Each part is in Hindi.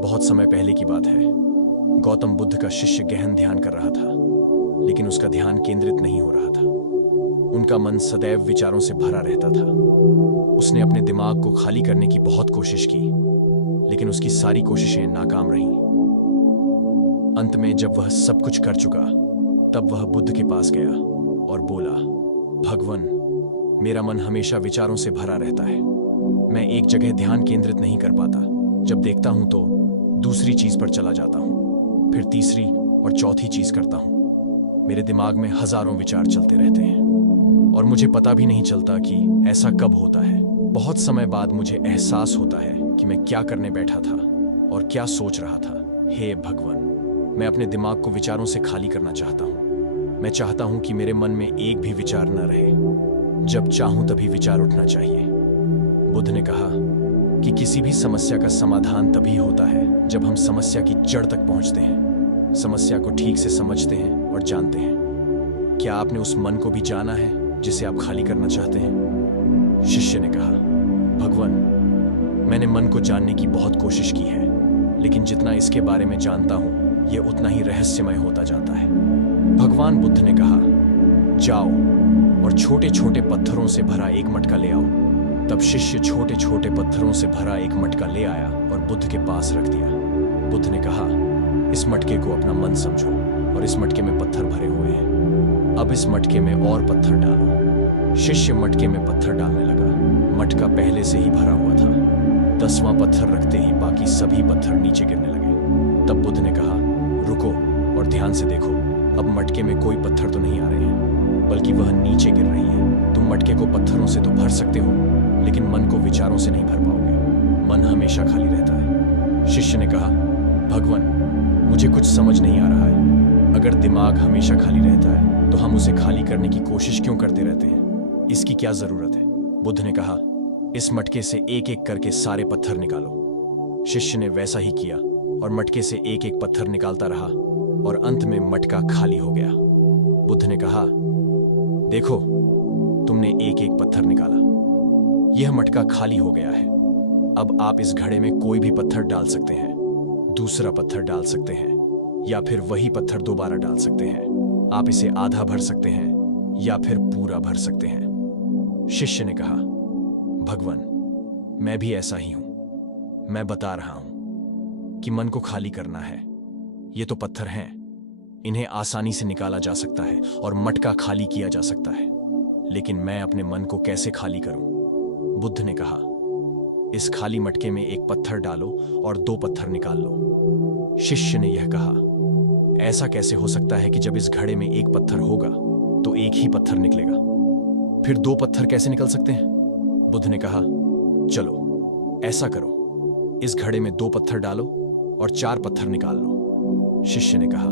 बहुत समय पहले की बात है। गौतम बुद्ध का शिष्य गहन ध्यान कर रहा था, लेकिन उसका ध्यान केंद्रित नहीं हो रहा था। उनका मन सदैव विचारों से भरा रहता था। उसने अपने दिमाग को खाली करने की बहुत कोशिश की, लेकिन उसकी सारी कोशिशें नाकाम रहीं। अंत में जब वह सब कुछ कर चुका, तब वह बुद्ध के पास गया और बोला, भगवन, मेरा मन हमेशा विचारों से भरा रहता है। मैं एक जगह ध्यान केंद्रित नहीं कर पाता। जब देखता हूं तो दूसरी चीज पर चला जाता हूं, फिर तीसरी और चौथी चीज करता हूं। मेरे दिमाग में हजारों विचार चलते रहते हैं और मुझे पता भी नहीं चलता कि ऐसा कब होता है। बहुत समय बाद मुझे एहसास होता है कि मैं क्या करने बैठा था और क्या सोच रहा था। हे भगवन, मैं अपने दिमाग को विचारों से खाली करना चाहता हूं। मैं चाहता हूं कि मेरे मन में एक भी विचार न रहे। जब चाहूं तभी विचार उठना चाहिए। बुद्ध ने कहा कि किसी भी समस्या का समाधान तभी होता है जब हम समस्या की जड़ तक पहुंचते हैं, समस्या को ठीक से समझते हैं और जानते हैं। क्या आपने उस मन को भी जाना है जिसे आप खाली करना चाहते हैं? शिष्य ने कहा, भगवन, मैंने मन को जानने की बहुत कोशिश की है, लेकिन जितना इसके बारे में जानता हूं, यह उतना ही रहस्यमय होता जाता है। भगवान बुद्ध ने कहा, जाओ और छोटे छोटे पत्थरों से भरा एक मटका ले आओ। तब शिष्य छोटे छोटे पत्थरों से भरा एक मटका ले आया और बुद्ध के पास रख दिया। बुद्ध ने कहा, इस मटके को अपना मन समझो और इस मटके में पत्थर भरे हुए हैं। अब इस मटके में और पत्थर डालो। शिष्य मटके में पत्थर डालने लगा। मटका पहले से ही भरा हुआ था। 10वां पत्थर रखते ही बाकी सभी पत्थर नीचे गिरने लगे। तब बुद्ध ने कहा, रुको और ध्यान से देखो। अब मटके में कोई पत्थर तो नहीं आ रहे हैं, बल्कि वह नीचे गिर रही है। तुम मटके को पत्थरों से तो भर सकते हो, लेकिन मन को विचारों से नहीं भर पाओगे। मन हमेशा खाली रहता है। शिष्य ने कहा, भगवन, मुझे कुछ समझ नहीं आ रहा है। अगर दिमाग हमेशा खाली रहता है, तो हम उसे खाली करने की कोशिश क्यों करते रहते हैं? इसकी क्या जरूरत है? बुद्ध ने कहा, इस मटके से एक एक करके सारे पत्थर निकालो। शिष्य ने वैसा ही किया और मटके से एक एक पत्थर निकालता रहा और अंत में मटका खाली हो गया। बुद्ध ने कहा, देखो, तुमने एक एक पत्थर निकाला। यह मटका खाली हो गया है। अब आप इस घड़े में कोई भी पत्थर डाल सकते हैं, दूसरा पत्थर डाल सकते हैं, या फिर वही पत्थर दोबारा डाल सकते हैं। आप इसे आधा भर सकते हैं या फिर पूरा भर सकते हैं। शिष्य ने कहा, भगवन, मैं भी ऐसा ही हूं। मैं बता रहा हूं कि मन को खाली करना है। ये तो पत्थर हैं, इन्हें आसानी से निकाला जा सकता है और मटका खाली किया जा सकता है, लेकिन मैं अपने मन को कैसे खाली करूं? बुद्ध ने कहा, इस खाली मटके में एक पत्थर डालो और 2 पत्थर निकाल लो। शिष्य ने यह कहा, ऐसा कैसे हो सकता है कि जब इस घड़े में एक पत्थर होगा तो एक ही पत्थर निकलेगा? फिर 2 पत्थर कैसे निकल सकते हैं? बुद्ध ने कहा, चलो ऐसा करो, इस घड़े में 2 पत्थर डालो और 4 पत्थर निकाल लो। शिष्य ने कहा,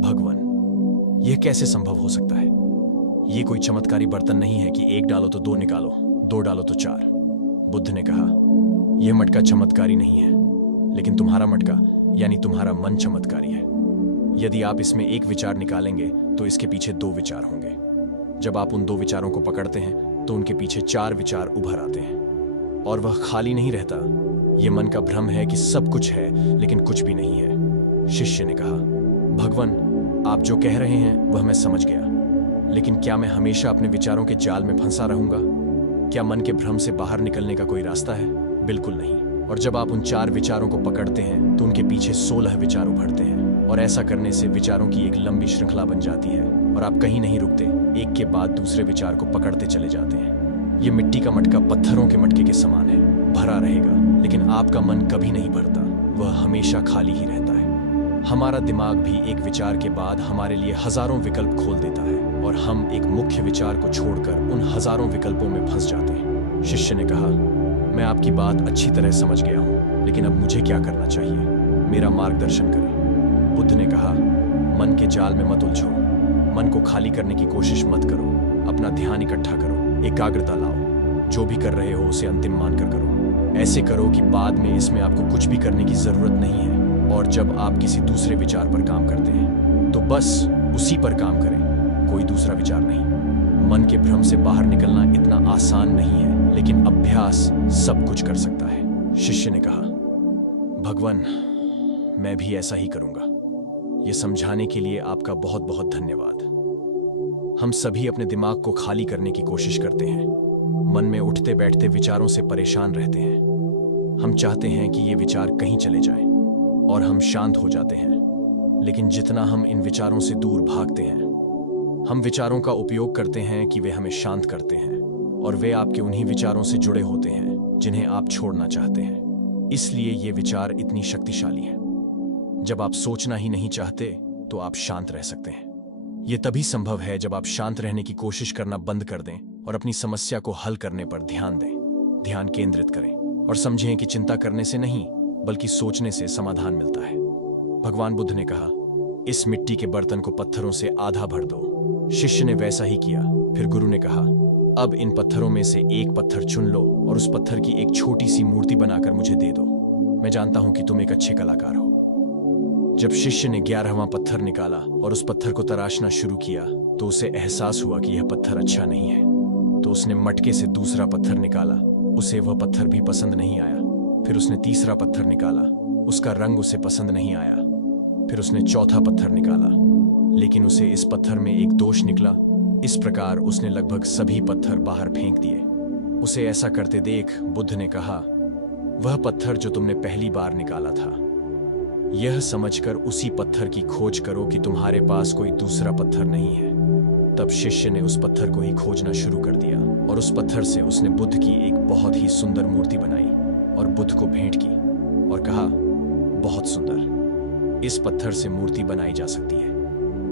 भगवन, यह कैसे संभव हो सकता है? यह कोई चमत्कारी बर्तन नहीं है कि 1 डालो तो 2 निकालो, 2 डालो तो 4। बुद्ध ने कहा, यह मटका चमत्कारी नहीं है, लेकिन तुम्हारा मटका यानी तुम्हारा मन चमत्कारी है। यदि आप इसमें एक विचार निकालेंगे तो इसके पीछे 2 विचार होंगे। जब आप उन 2 विचारों को पकड़ते हैं तो उनके पीछे 4 विचार उभर आते हैं और वह खाली नहीं रहता। यह मन का भ्रम है कि सब कुछ है लेकिन कुछ भी नहीं है। शिष्य ने कहा, भगवन, आप जो कह रहे हैं वह मैं समझ गया, लेकिन क्या मैं हमेशा अपने विचारों के जाल में फंसा रहूंगा? क्या मन के भ्रम से बाहर निकलने का कोई रास्ता है? बिल्कुल नहीं। और जब आप उन 4 विचारों को पकड़ते हैं तो उनके पीछे 16 विचार उभरते हैं और ऐसा करने से विचारों की एक लंबी श्रृंखला बन जाती है और आप कहीं नहीं रुकते, एक के बाद दूसरे विचार को पकड़ते चले जाते हैं। ये मिट्टी का मटका पत्थरों के मटके के समान है, भरा रहेगा, लेकिन आपका मन कभी नहीं भरता, वह हमेशा खाली ही रहता है। हमारा दिमाग भी एक विचार के बाद हमारे लिए हजारों विकल्प खोल देता है और हम एक मुख्य विचार को छोड़कर उन हजारों विकल्पों में फंस जाते हैं। शिष्य ने कहा, मैं आपकी बात अच्छी तरह समझ गया हूं, लेकिन अब मुझे क्या करना चाहिए? मेरा मार्गदर्शन करें। बुद्ध ने कहा, मन के जाल में मत उलझो, मन को खाली करने की कोशिश मत करो, अपना ध्यान इकट्ठा करो, एकाग्रता लाओ। जो भी कर रहे हो उसे अंतिम मानकर करो। ऐसे करो कि बाद में इसमें आपको कुछ भी करने की जरूरत नहीं है। और जब आप किसी दूसरे विचार पर काम करते हैं तो बस उसी पर काम करें, कोई दूसरा विचार नहीं। मन के भ्रम से बाहर निकलना इतना आसान नहीं है, लेकिन अभ्यास सब कुछ कर सकता है। शिष्य ने कहा, भगवान, मैं भी ऐसा ही करूंगा। ये समझाने के लिए आपका बहुत बहुत धन्यवाद। हम सभी अपने दिमाग को खाली करने की कोशिश करते हैं, मन में उठते बैठते विचारों से परेशान रहते हैं। हम चाहते हैं कि ये विचार कहीं चले जाएं और हम शांत हो जाते हैं, लेकिन जितना हम इन विचारों से दूर भागते हैं, हम विचारों का उपयोग करते हैं कि वे हमें शांत करते हैं, और वे आपके उन्हीं विचारों से जुड़े होते हैं जिन्हें आप छोड़ना चाहते हैं। इसलिए ये विचार इतनी शक्तिशाली हैं। जब आप सोचना ही नहीं चाहते तो आप शांत रह सकते हैं। ये तभी संभव है जब आप शांत रहने की कोशिश करना बंद कर दें और अपनी समस्या को हल करने पर ध्यान दें, ध्यान केंद्रित करें और समझें कि चिंता करने से नहीं बल्कि सोचने से समाधान मिलता है। भगवान बुद्ध ने कहा, इस मिट्टी के बर्तन को पत्थरों से आधा भर दो। शिष्य ने वैसा ही किया। फिर गुरु ने कहा, अब इन पत्थरों में से एक पत्थर चुन लो और उस पत्थर की एक छोटी सी मूर्ति बनाकर मुझे दे दो। मैं जानता हूं कि तुम एक अच्छे कलाकार हो। जब शिष्य ने 11वां पत्थर निकाला और उस पत्थर को तराशना शुरू किया तो उसे एहसास हुआ कि यह पत्थर अच्छा नहीं है। तो उसने मटके से दूसरा पत्थर निकाला, उसे वह पत्थर भी पसंद नहीं आया। फिर उसने तीसरा पत्थर निकाला, उसका रंग उसे पसंद नहीं आया। फिर उसने चौथा पत्थर निकाला, लेकिन उसे इस पत्थर में एक दोष निकला। इस प्रकार उसने लगभग सभी पत्थर बाहर फेंक दिए। उसे ऐसा करते देख बुद्ध ने कहा, वह पत्थर जो तुमने पहली बार निकाला था, यह समझकर उसी पत्थर की खोज करो कि तुम्हारे पास कोई दूसरा पत्थर नहीं है। तब शिष्य ने उस पत्थर को ही खोजना शुरू कर दिया और उस पत्थर से उसने बुद्ध की एक बहुत ही सुंदर मूर्ति बनाई और बुद्ध को भेंट की और कहा, बहुत सुंदर, इस पत्थर से मूर्ति बनाई जा सकती है।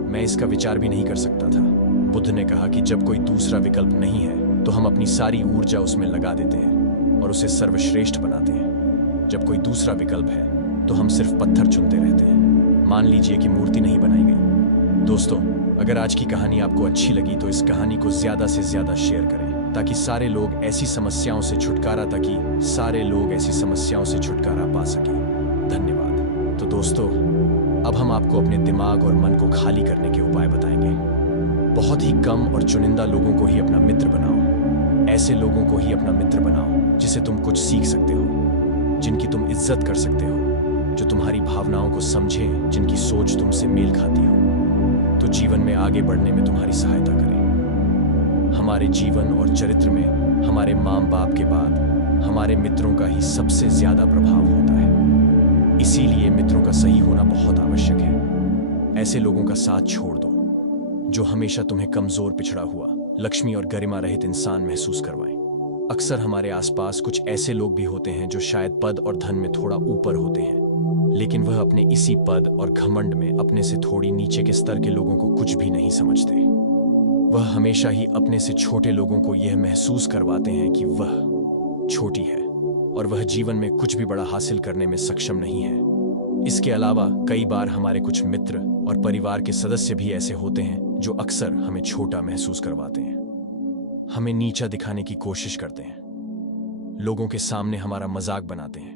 मैं इसका विचार भी नहीं कर सकता था। बुद्ध ने कहा कि जब कोई दूसरा विकल्प नहीं है तो हम अपनी सारी ऊर्जा उसमें लगा देते हैं और उसे सर्वश्रेष्ठ बनाते हैं। जब कोई दूसरा विकल्प है तो हम सिर्फ पत्थर चुनते रहते हैं। मान लीजिए कि मूर्ति नहीं बनाई गई। दोस्तों, अगर आज की कहानी आपको अच्छी लगी तो इस कहानी को ज्यादा से ज्यादा शेयर करें ताकि सारे लोग ऐसी समस्याओं से छुटकारा पा सकें। धन्यवाद। तो दोस्तों, अब हम आपको अपने दिमाग और मन को खाली करने के उपाय बताएंगे। बहुत ही कम और चुनिंदा लोगों को ही अपना मित्र बनाओ। ऐसे लोगों को ही अपना मित्र बनाओ जिसे तुम कुछ सीख सकते हो, जिनकी तुम इज्जत कर सकते हो, जो तुम्हारी भावनाओं को समझें, जिनकी सोच तुमसे मेल खाती हो, तो जीवन में आगे बढ़ने में तुम्हारी सहायता करें। हमारे जीवन और चरित्र में हमारे माँ बाप के बाद हमारे मित्रों का ही सबसे ज्यादा प्रभाव होता है। इसीलिए मित्रों का सही होना बहुत आवश्यक है। ऐसे लोगों का साथ छोड़ दो जो हमेशा तुम्हें कमजोर, पिछड़ा हुआ, लक्ष्मी और गरिमा रहित इंसान महसूस करवाएं। अक्सर हमारे आसपास कुछ ऐसे लोग भी होते हैं जो शायद पद और धन में थोड़ा ऊपर होते हैं, लेकिन वह अपने इसी पद और घमंड में अपने से थोड़ी नीचे के स्तर के लोगों को कुछ भी नहीं समझते। वह हमेशा ही अपने से छोटे लोगों को यह महसूस करवाते हैं कि वह छोटी है और वह जीवन में कुछ भी बड़ा हासिल करने में सक्षम नहीं है। इसके अलावा कई बार हमारे कुछ मित्र और परिवार के सदस्य भी ऐसे होते हैं जो अक्सर हमें छोटा महसूस करवाते हैं, हमें नीचा दिखाने की कोशिश करते हैं, लोगों के सामने हमारा मजाक बनाते हैं।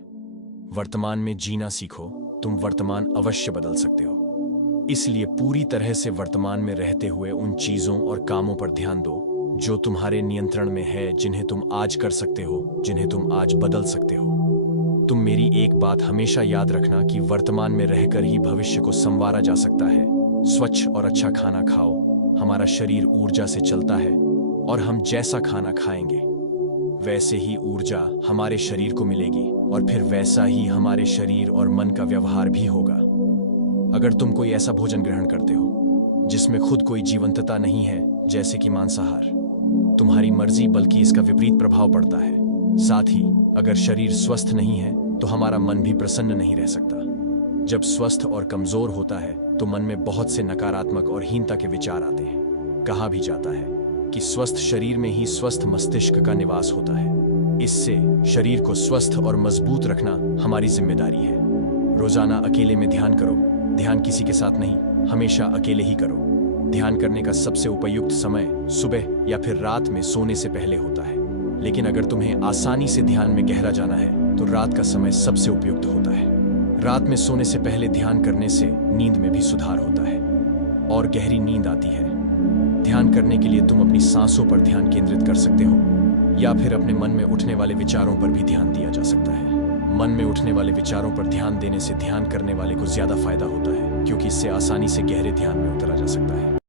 वर्तमान में जीना सीखो, तुम वर्तमान अवश्य बदल सकते हो। इसलिए पूरी तरह से वर्तमान में रहते हुए उन चीजों और कामों पर ध्यान दो जो तुम्हारे नियंत्रण में है, जिन्हें तुम आज कर सकते हो, जिन्हें तुम आज बदल सकते हो। तुम मेरी एक बात हमेशा याद रखना कि वर्तमान में रहकर ही भविष्य को संवारा जा सकता है। स्वच्छ और अच्छा खाना खाओ। हमारा शरीर ऊर्जा से चलता है और हम जैसा खाना खाएंगे वैसे ही ऊर्जा हमारे शरीर को मिलेगी और फिर वैसा ही हमारे शरीर और मन का व्यवहार भी होगा। अगर तुम कोई ऐसा भोजन ग्रहण करते हो जिसमें खुद कोई जीवंतता नहीं है, जैसे कि मांसाहार, तुम्हारी मर्जी बल्कि इसका विपरीत प्रभाव पड़ता है। साथ ही अगर शरीर स्वस्थ नहीं है तो हमारा मन भी प्रसन्न नहीं रह सकता। जब स्वस्थ और कमजोर होता है तो मन में बहुत से नकारात्मक और हीनता के विचार आते हैं। कहा भी जाता है कि स्वस्थ शरीर में ही स्वस्थ मस्तिष्क का निवास होता है। इससे शरीर को स्वस्थ और मजबूत रखना हमारी जिम्मेदारी है। रोजाना अकेले में ध्यान करो। ध्यान किसी के साथ नहीं, हमेशा अकेले ही करो। ध्यान करने का सबसे उपयुक्त समय सुबह या फिर रात में सोने से पहले होता है, लेकिन अगर तुम्हें आसानी से ध्यान में गहरा जाना है तो रात का समय सबसे उपयुक्त होता है। रात में सोने से पहले ध्यान करने से नींद में भी सुधार होता है और गहरी नींद आती है। ध्यान करने के लिए तुम अपनी सांसों पर ध्यान केंद्रित कर सकते हो या फिर अपने मन में उठने वाले विचारों पर भी ध्यान दिया जा सकता है। मन में उठने वाले विचारों पर ध्यान देने से ध्यान करने वाले को ज्यादा फायदा होता है, क्योंकि इससे आसानी से गहरे ध्यान में उतरा जा सकता है।